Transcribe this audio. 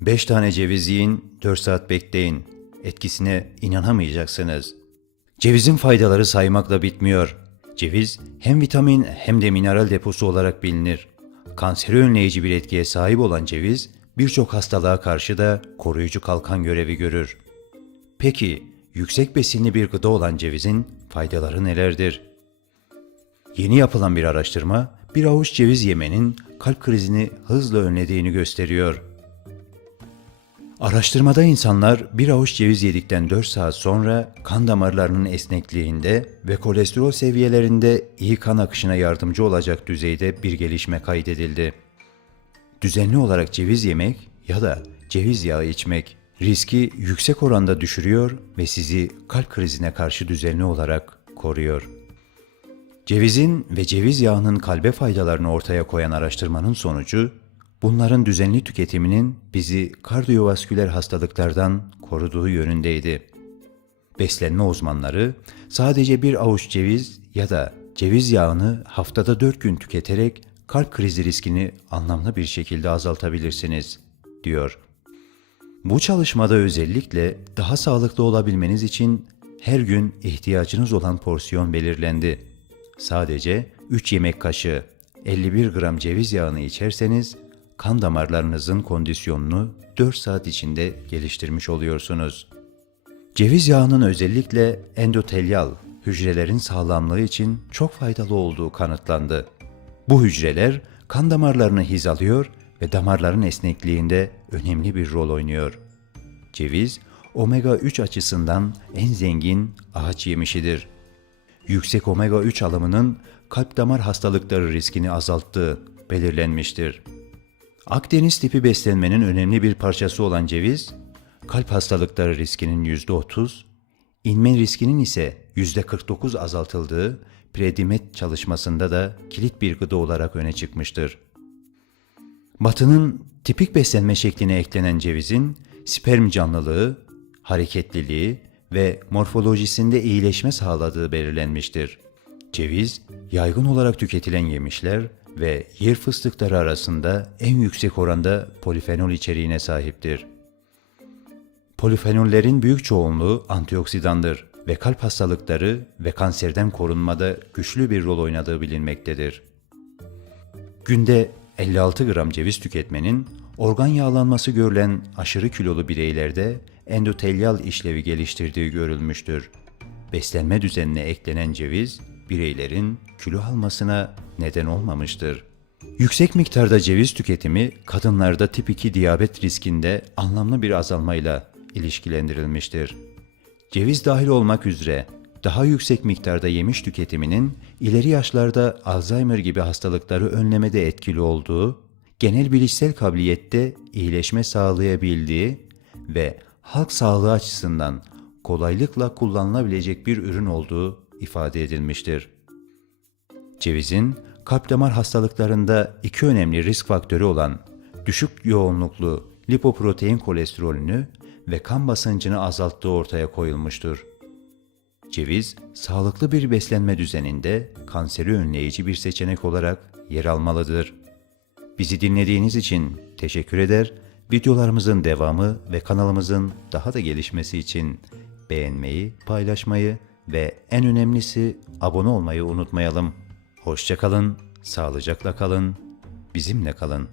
5 tane ceviz yiyin, 4 saat bekleyin. Etkisine inanamayacaksınız. Cevizin faydaları saymakla bitmiyor. Ceviz hem vitamin hem de mineral deposu olarak bilinir. Kanseri önleyici bir etkiye sahip olan ceviz birçok hastalığa karşı da koruyucu kalkan görevi görür. Peki yüksek besinli bir gıda olan cevizin faydaları nelerdir? Yeni yapılan bir araştırma bir avuç ceviz yemenin kalp krizini hızla önlediğini gösteriyor. Araştırmada insanlar bir avuç ceviz yedikten 4 saat sonra kan damarlarının esnekliğinde ve kolesterol seviyelerinde iyi kan akışına yardımcı olacak düzeyde bir gelişme kaydedildi. Düzenli olarak ceviz yemek ya da ceviz yağı içmek riski yüksek oranda düşürüyor ve sizi kalp krizine karşı düzenli olarak koruyor. Cevizin ve ceviz yağının kalbe faydalarını ortaya koyan araştırmanın sonucu, bunların düzenli tüketiminin bizi kardiyovasküler hastalıklardan koruduğu yönündeydi. Beslenme uzmanları sadece bir avuç ceviz ya da ceviz yağını haftada 4 gün tüketerek kalp krizi riskini anlamlı bir şekilde azaltabilirsiniz, diyor. Bu çalışmada özellikle daha sağlıklı olabilmeniz için her gün ihtiyacınız olan porsiyon belirlendi. Sadece 3 yemek kaşığı 51 gram ceviz yağını içerseniz kan damarlarınızın kondisyonunu 4 saat içinde geliştirmiş oluyorsunuz. Ceviz yağının özellikle endotelyal hücrelerin sağlamlığı için çok faydalı olduğu kanıtlandı. Bu hücreler kan damarlarını hizalıyor ve damarların esnekliğinde önemli bir rol oynuyor. Ceviz, omega 3 açısından en zengin ağaç yemişidir. Yüksek omega 3 alımının kalp damar hastalıkları riskini azalttığı belirlenmiştir. Akdeniz tipi beslenmenin önemli bir parçası olan ceviz, kalp hastalıkları riskinin %30, inme riskinin ise %49 azaltıldığı Predimet çalışmasında da kilit bir gıda olarak öne çıkmıştır. Batı'nın tipik beslenme şekline eklenen cevizin sperm canlılığı, hareketliliği ve morfolojisinde iyileşme sağladığı belirlenmiştir. Ceviz, yaygın olarak tüketilen yemişler ve yer fıstıkları arasında en yüksek oranda polifenol içeriğine sahiptir. Polifenollerin büyük çoğunluğu antioksidandır ve kalp hastalıkları ve kanserden korunmada güçlü bir rol oynadığı bilinmektedir. Günde 56 gram ceviz tüketmenin organ yağlanması görülen aşırı kilolu bireylerde endotelyal işlevi geliştirdiği görülmüştür. Beslenme düzenine eklenen ceviz bireylerin kilo almasına neden olmamıştır. Yüksek miktarda ceviz tüketimi kadınlarda tip 2 diyabet riskinde anlamlı bir azalmayla ilişkilendirilmiştir. Ceviz dahil olmak üzere daha yüksek miktarda yemiş tüketiminin ileri yaşlarda Alzheimer gibi hastalıkları önlemede etkili olduğu, genel bilişsel kabiliyette iyileşme sağlayabildiği ve halk sağlığı açısından kolaylıkla kullanılabilecek bir ürün olduğu ifade edilmiştir. Cevizin kalp damar hastalıklarında iki önemli risk faktörü olan düşük yoğunluklu lipoprotein kolesterolünü ve kan basıncını azalttığı ortaya koyulmuştur. Ceviz, sağlıklı bir beslenme düzeninde kanseri önleyici bir seçenek olarak yer almalıdır. Bizi dinlediğiniz için teşekkür eder, videolarımızın devamı ve kanalımızın daha da gelişmesi için beğenmeyi, paylaşmayı ve en önemlisi abone olmayı unutmayalım. Hoşçakalın, sağlıcakla kalın, bizimle kalın.